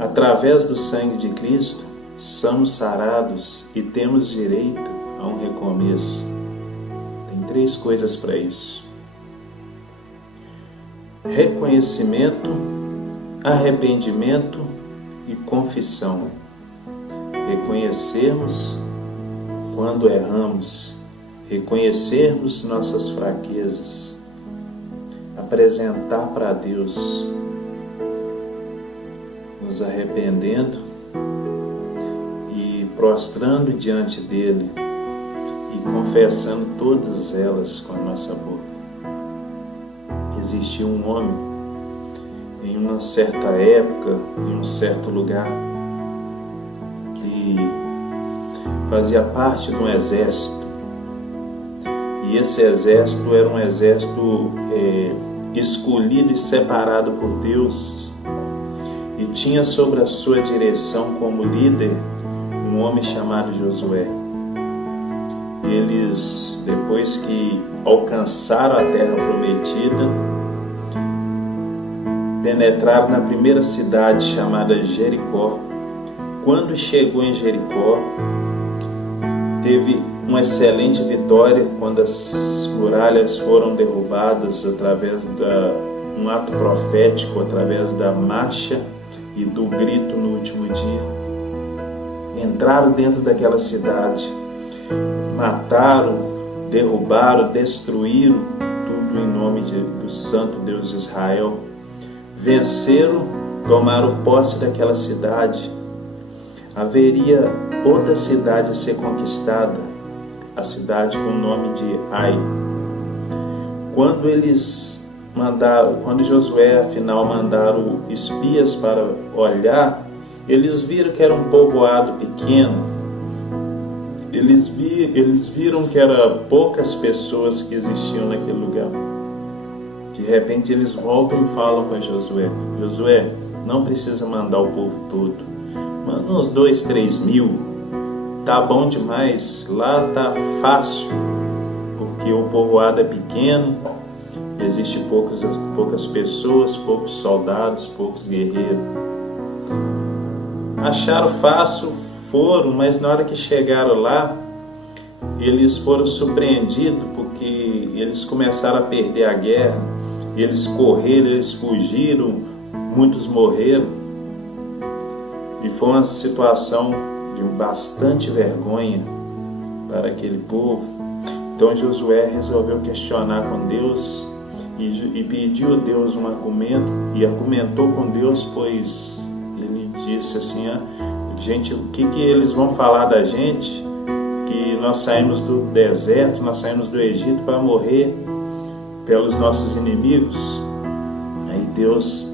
através do sangue de Cristo, somos sarados e temos direito a um recomeço. Tem 3 coisas para isso: reconhecimento, arrependimento e confissão. Reconhecermos quando erramos, reconhecermos nossas fraquezas, apresentar para Deus, nos arrependendo e prostrando diante dele e confessando todas elas com a nossa boca. Existia um homem em uma certa época, em um certo lugar, que fazia parte de um exército, e esse exército era um exército escolhido e separado por Deus, e tinha sobre a sua direção como líder um homem chamado Josué. Eles, depois que alcançaram a terra prometida, penetraram na primeira cidade chamada Jericó. Quando chegou em Jericó, teve uma excelente vitória quando as muralhas foram derrubadas através de um ato profético, através da marcha e do grito no último dia. Entraram dentro daquela cidade, mataram, derrubaram, destruíram tudo em nome do Santo Deus de Israel. Venceram, tomaram posse daquela cidade. Haveria outra cidade a ser conquistada, a cidade com o nome de Ai. Quando Josué afinal mandaram espias para olhar, eles viram que era um povoado pequeno. Eles viram que eram poucas pessoas que existiam naquele lugar. De repente eles voltam e falam para Josué: Josué, não precisa mandar o povo todo, manda uns 2, 3 mil, tá bom demais, lá tá fácil, porque o povoado é pequeno, existe poucas pessoas, poucos soldados, poucos guerreiros. Acharam fácil, foram, mas na hora que chegaram lá, eles foram surpreendidos, porque eles começaram a perder a guerra. Eles correram, eles fugiram, muitos morreram, e foi uma situação de bastante vergonha para aquele povo. Então Josué resolveu questionar com Deus e pediu a Deus um argumento, e argumentou com Deus, pois ele disse assim: gente, o que eles vão falar da gente? Que nós saímos do deserto, nós saímos do Egito para morrer pelos nossos inimigos. Aí Deus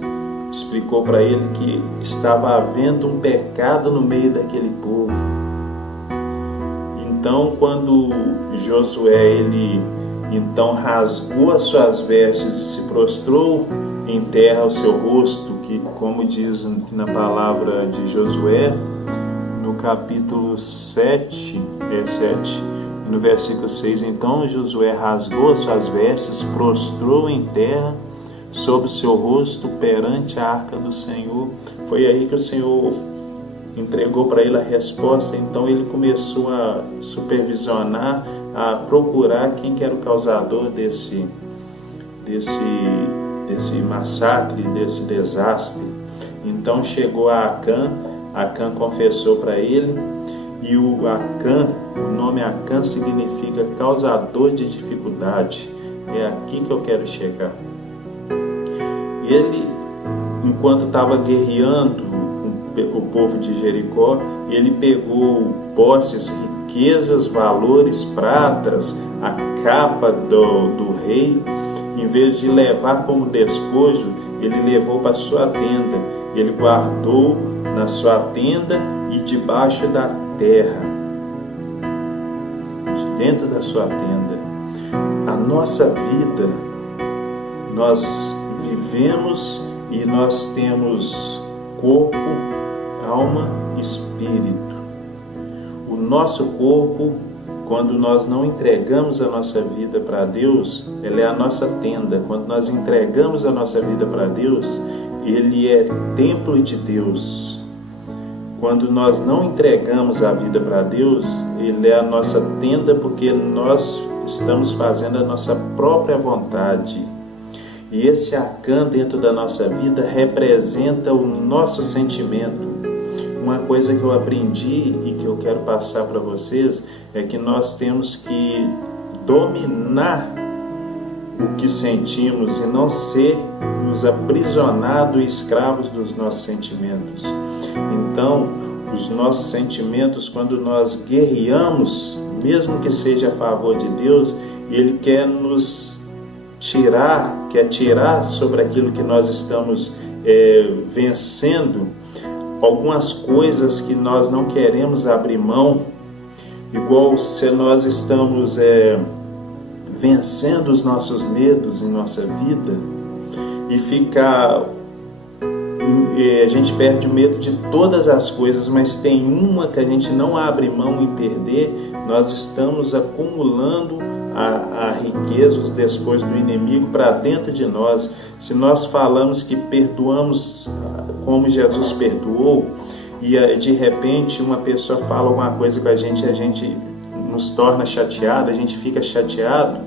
explicou para ele que estava havendo um pecado no meio daquele povo. Então, quando Josué então rasgou as suas vestes e se prostrou em terra ao seu rosto, que, como diz na palavra de Josué, no capítulo 7, no versículo 6, então Josué rasgou as suas vestes, prostrou em terra sobre o seu rosto perante a arca do Senhor. Foi aí que o Senhor entregou para ele a resposta. Então ele começou a supervisionar, a procurar quem que era o causador desse massacre, desse desastre. Então chegou a Acã. Acã confessou para ele, e o Acã, o nome Acã significa causador de dificuldade. É aqui que eu quero chegar. Ele, enquanto estava guerreando o povo de Jericó, ele pegou posses, riquezas, valores, pratas, a capa do rei. Em vez de levar como despojo, ele levou para sua tenda. Ele guardou na sua tenda e debaixo da terra, dentro da sua tenda. A nossa vida, nós vivemos e nós temos corpo, alma e espírito. O nosso corpo, quando nós não entregamos a nossa vida para Deus, ela é a nossa tenda. Quando nós entregamos a nossa vida para Deus, ele é templo de Deus. Quando nós não entregamos a vida para Deus, ele é a nossa tenda, porque nós estamos fazendo a nossa própria vontade. E esse Acã dentro da nossa vida representa o nosso sentimento. Uma coisa que eu aprendi e que eu quero passar para vocês é que nós temos que dominar o que sentimos e não sermos aprisionados e escravos dos nossos sentimentos. Então, os nossos sentimentos, quando nós guerreamos, mesmo que seja a favor de Deus, Ele quer nos tirar, quer tirar sobre aquilo que nós estamos vencendo, algumas coisas que nós não queremos abrir mão, igual se nós estamos vencendo os nossos medos em nossa vida e a gente perde o medo de todas as coisas, mas tem uma que a gente não abre mão em perder. Nós estamos acumulando a riqueza, os despojos do inimigo para dentro de nós. Se nós falamos que perdoamos como Jesus perdoou, e de repente uma pessoa fala alguma coisa com a gente nos torna chateado, a gente fica chateado,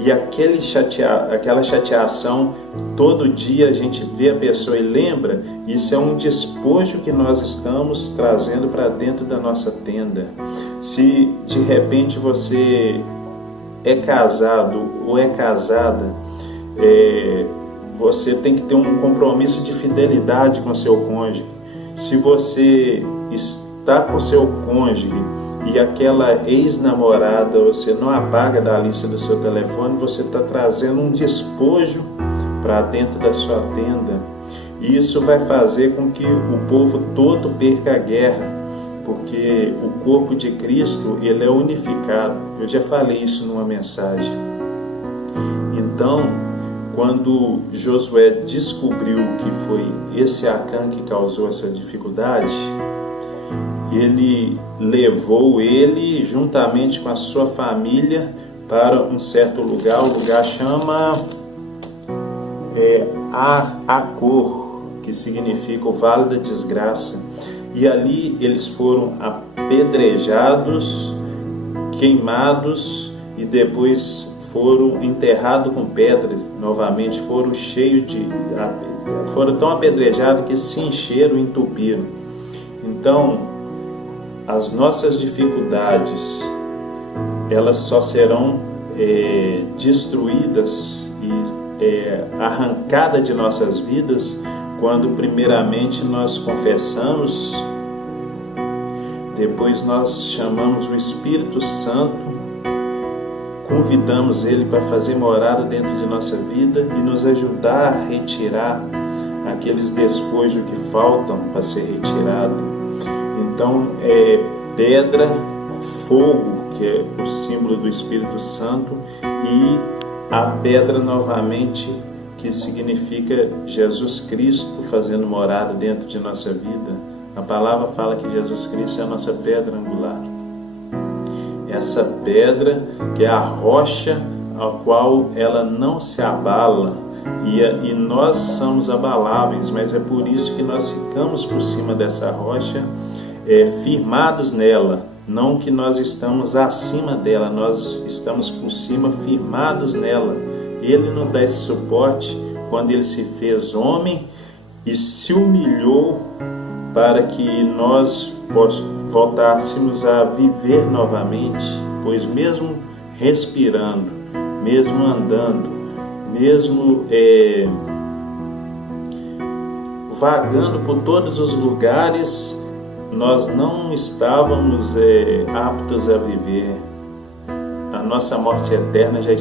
e aquela chateação, todo dia a gente vê a pessoa e lembra, isso é um despojo que nós estamos trazendo para dentro da nossa tenda. Se de repente você é casado ou é casada, você tem que ter um compromisso de fidelidade com seu cônjuge. Se você está com seu cônjuge e aquela ex-namorada você não apaga da lista do seu telefone, você está trazendo um despojo para dentro da sua tenda. E isso vai fazer com que o povo todo perca a guerra, porque o corpo de Cristo, ele é unificado. Eu já falei isso numa mensagem. Então, quando Josué descobriu que foi esse Acã que causou essa dificuldade, ele levou ele juntamente com a sua família para um certo lugar. O lugar chama Acor, que significa o Vale da Desgraça. E ali eles foram apedrejados, queimados e depois foram enterrados com pedras novamente. Foram tão apedrejados que se encheram e entupiram. Então, as nossas dificuldades, elas só serão destruídas e arrancadas de nossas vidas quando primeiramente nós confessamos, depois nós chamamos o Espírito Santo, convidamos Ele para fazer morada dentro de nossa vida e nos ajudar a retirar aqueles despojos que faltam para ser retirado. Então, pedra, fogo, que é o símbolo do Espírito Santo, e a pedra novamente, que significa Jesus Cristo fazendo morada dentro de nossa vida. A palavra fala que Jesus Cristo é a nossa pedra angular. Essa pedra que é a rocha a qual ela não se abala, e nós somos abaláveis, mas é por isso que nós ficamos por cima dessa rocha, firmados nela. Não que nós estamos acima dela, nós estamos por cima, firmados nela. Ele nos dá esse suporte quando Ele se fez homem e se humilhou para que nós voltássemos a viver novamente, pois mesmo respirando, mesmo andando, mesmo vagando por todos os lugares, nós não estávamos aptos a viver. A nossa morte eterna já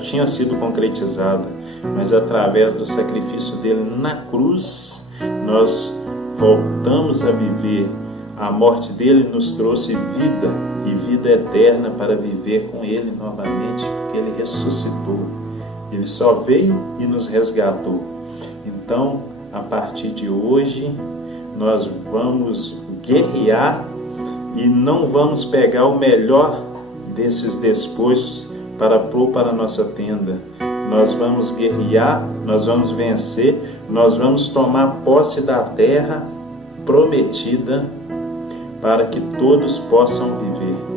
tinha sido concretizada, mas através do sacrifício dele na cruz, nós voltamos a viver. A morte dele nos trouxe vida e vida eterna para viver com ele novamente, porque ele ressuscitou. Ele só veio e nos resgatou. Então, a partir de hoje, nós vamos guerrear e não vamos pegar o melhor desses despojos para pôr para a nossa tenda. nós vamos guerrear, nós vamos vencer, nós vamos tomar posse da terra prometida para que todos possam viver.